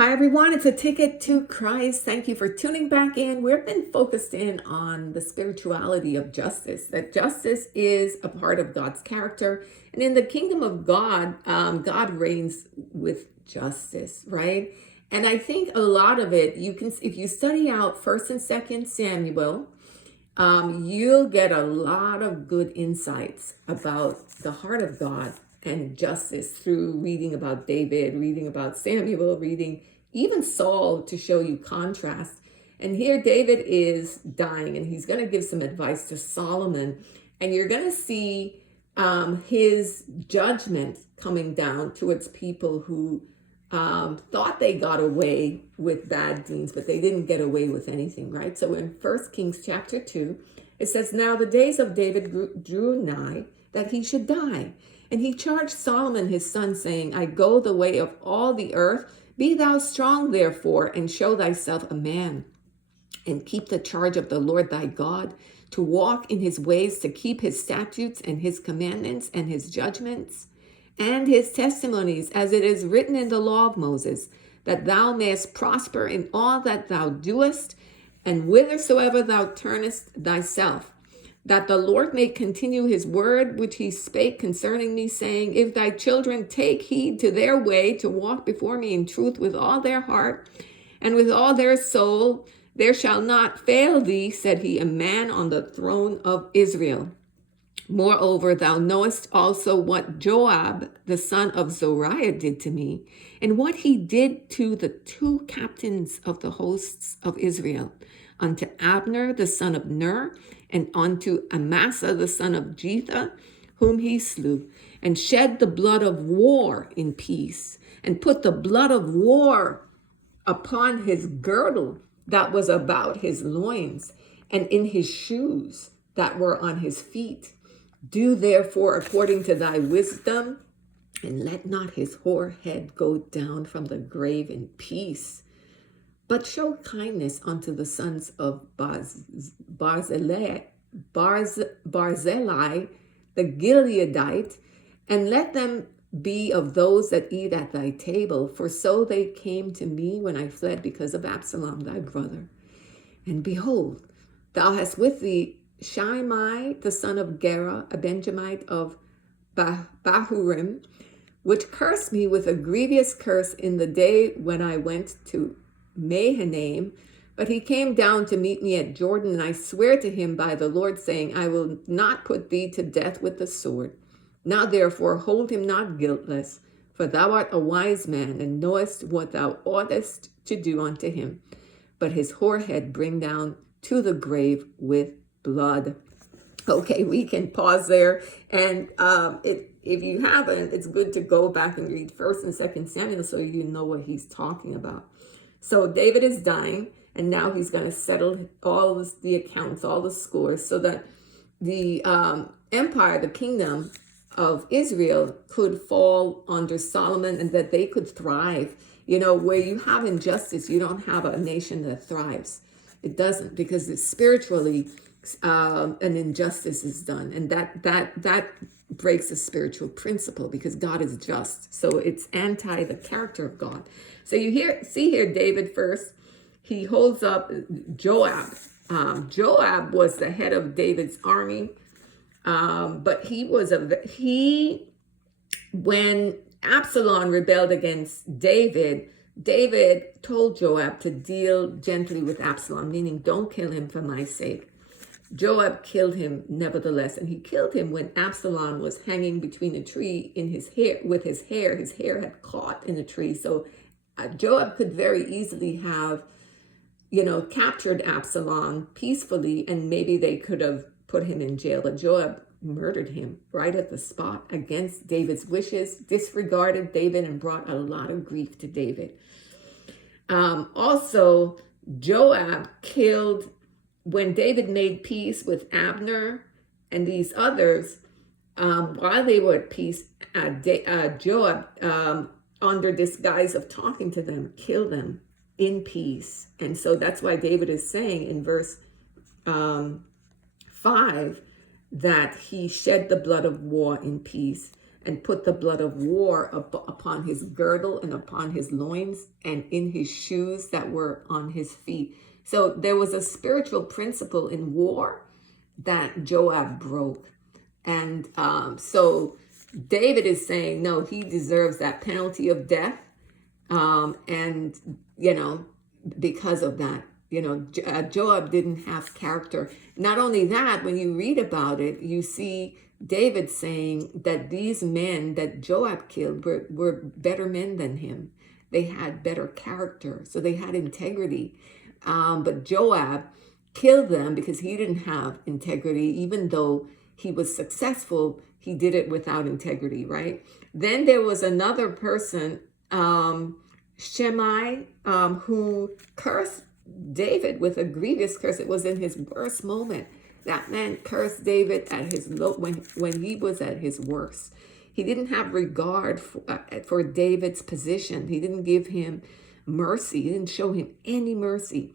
Hi, everyone. It's a ticket to Christ. Thank you for tuning back in. We've been focused in on the spirituality of justice, that justice is a part of God's character. And in the kingdom of God, God reigns with justice, right? And I think a lot of it, you can, if you study out 1st and 2nd Samuel, you'll get a lot of good insights about the heart of God and justice through reading about David, reading about Samuel, reading even Saul to show you contrast. And here David is dying and he's going to give some advice to Solomon. And you're going to see his judgment coming down towards people who thought they got away with bad deeds, but they didn't get away with anything, right? So in 1 Kings chapter 2, it says, "Now the days of David drew nigh that he should die. And he charged Solomon his son, saying, I go the way of all the earth. Be thou strong, therefore, and show thyself a man, and keep the charge of the Lord thy God, to walk in his ways, to keep his statutes and his commandments and his judgments and his testimonies, as it is written in the law of Moses, that thou mayest prosper in all that thou doest, and whithersoever thou turnest thyself, that the Lord may continue his word which he spake concerning me, saying, If thy children take heed to their way, to walk before me in truth with all their heart and with all their soul, there shall not fail thee, said he, a man on the throne of Israel. Moreover, thou knowest also what Joab, the son of Zeruiah, did to me, and what he did to the two captains of the hosts of Israel, unto Abner, the son of Ner, and unto Amasa, the son of Jetha, whom he slew, and shed the blood of war in peace, and put the blood of war upon his girdle that was about his loins, and in his shoes that were on his feet. Do therefore according to thy wisdom, and let not his hoar head go down from the grave in peace. But show kindness unto the sons of Barzillai, the Gileadite, and let them be of those that eat at thy table, for so they came to me when I fled because of Absalom thy brother. And behold, thou hast with thee Shimei, the son of Gera, a Benjamite of Bahurim, which cursed me with a grievous curse in the day when I went to Mahanaim. But he came down to meet me at Jordan, and I swear to him by the Lord, saying, I will not put thee to death with the sword. Now therefore hold him not guiltless, for thou art a wise man, and knowest what thou oughtest to do unto him. But his hoar head bring down to the grave with blood." Okay, we can pause there. And if you haven't, it's good to go back and read 1st and 2nd Samuel so you know what he's talking about. So David is dying, and now he's going to settle all the accounts, all the scores, so that the empire, the kingdom of Israel could fall under Solomon and that they could thrive. You know, where you have injustice, you don't have a nation that thrives. It doesn't, because it's spiritually an injustice is done, and that breaks a spiritual principle, because God is just. So it's anti the character of God. So you see here David first. He holds up Joab. Joab was the head of David's army, but when Absalom rebelled against David, David told Joab to deal gently with Absalom, meaning don't kill him for my sake. Joab killed him nevertheless, and he killed him when Absalom was hanging between a tree in his hair with his hair. His hair had caught in a tree. So Joab could very easily have, captured Absalom peacefully, and maybe they could have put him in jail. But Joab murdered him right at the spot against David's wishes, disregarded David, and brought a lot of grief to David. Also, Joab killed, when David made peace with Abner and these others, while they were at peace, Joab, under disguise of talking to them, killed them in peace. And so that's why David is saying in verse 5 that he shed the blood of war in peace. and put the blood of war upon his girdle and upon his loins and in his shoes that were on his feet. So there was a spiritual principle in war that Joab broke. And so David is saying, no, he deserves that penalty of death. And, because of that, Joab didn't have character. Not only that, when you read about it, you see David saying that these men that Joab killed were better men than him. They had better character, so they had integrity. But Joab killed them because he didn't have integrity. Even though he was successful, he did it without integrity, right? Then there was another person, Shimei, who cursed David with a grievous curse. It was in his worst moment. That man cursed David at his low, when he was at his worst. He didn't have regard for David's position. He didn't give him mercy. He didn't show him any mercy.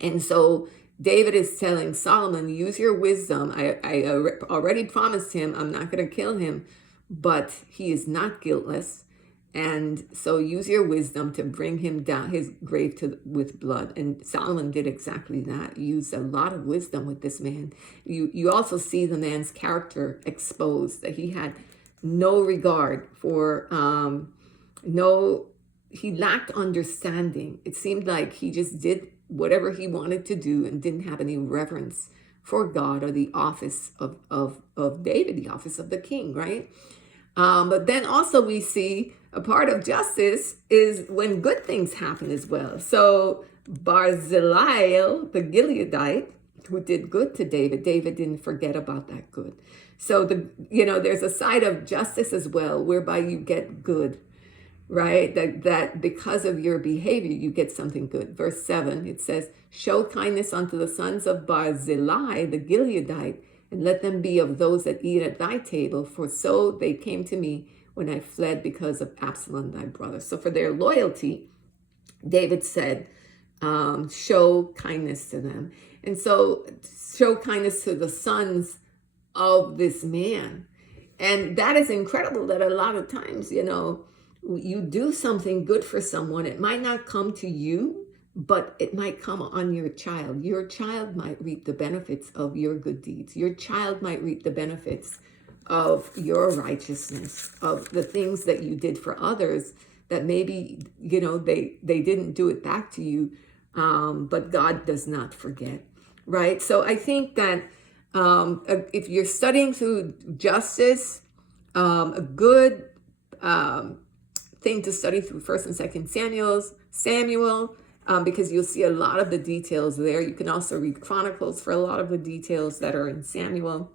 And so David is telling Solomon, use your wisdom. I already promised him I'm not going to kill him, but he is not guiltless. And so use your wisdom to bring him down his grave with blood. And Solomon did exactly that. He used a lot of wisdom with this man. You also see the man's character exposed, that he had no regard for, he lacked understanding. It seemed like he just did whatever he wanted to do and didn't have any reverence for God or the office of David, the office of the king, right? But then also we see a part of justice is when good things happen as well. So Barzillai, the Gileadite, who did good to David, David didn't forget about that good. So there's a side of justice as well, whereby you get good, right? That because of your behavior, you get something good. Verse 7, it says, show kindness unto the sons of Barzillai, the Gileadite, and let them be of those that eat at thy table, for so they came to me when I fled because of Absalom thy brother. So for their loyalty, David said, show kindness to them. And so show kindness to the sons of this man. And that is incredible that a lot of times, you do something good for someone. It might not come to you, but it might come on your child. Your child might reap the benefits of your good deeds. Your child might reap the benefits of your righteousness, of the things that you did for others that maybe, they didn't do it back to you, but God does not forget, right? So I think that if you're studying through justice, a good thing to study through 1st and 2nd Samuel, because you'll see a lot of the details there. You can also read Chronicles for a lot of the details that are in Samuel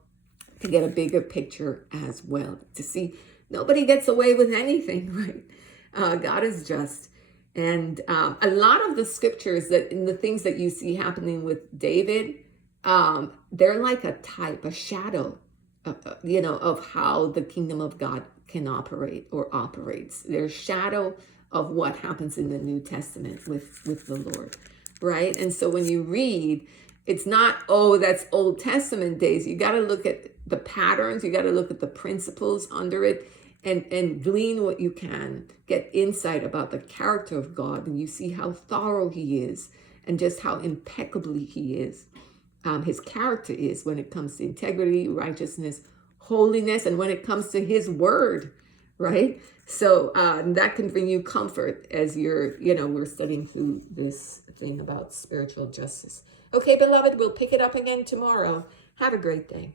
to get a bigger picture as well, to see nobody gets away with anything, right? God is just. And a lot of the scriptures that in the things that you see happening with David, they're like a type, a shadow, of how the kingdom of God can operate or operates. They're a shadow of what happens in the New Testament with the Lord, right? And so when you read, it's not, that's Old Testament days. You got to look at the patterns. You got to look at the principles under it and glean what you can, get insight about the character of God. And you see how thorough he is and just how impeccably he is. His character is when it comes to integrity, righteousness, holiness, and when it comes to his word, right? So that can bring you comfort as we're studying through this thing about spiritual justice. Okay, beloved, we'll pick it up again tomorrow. Have a great day.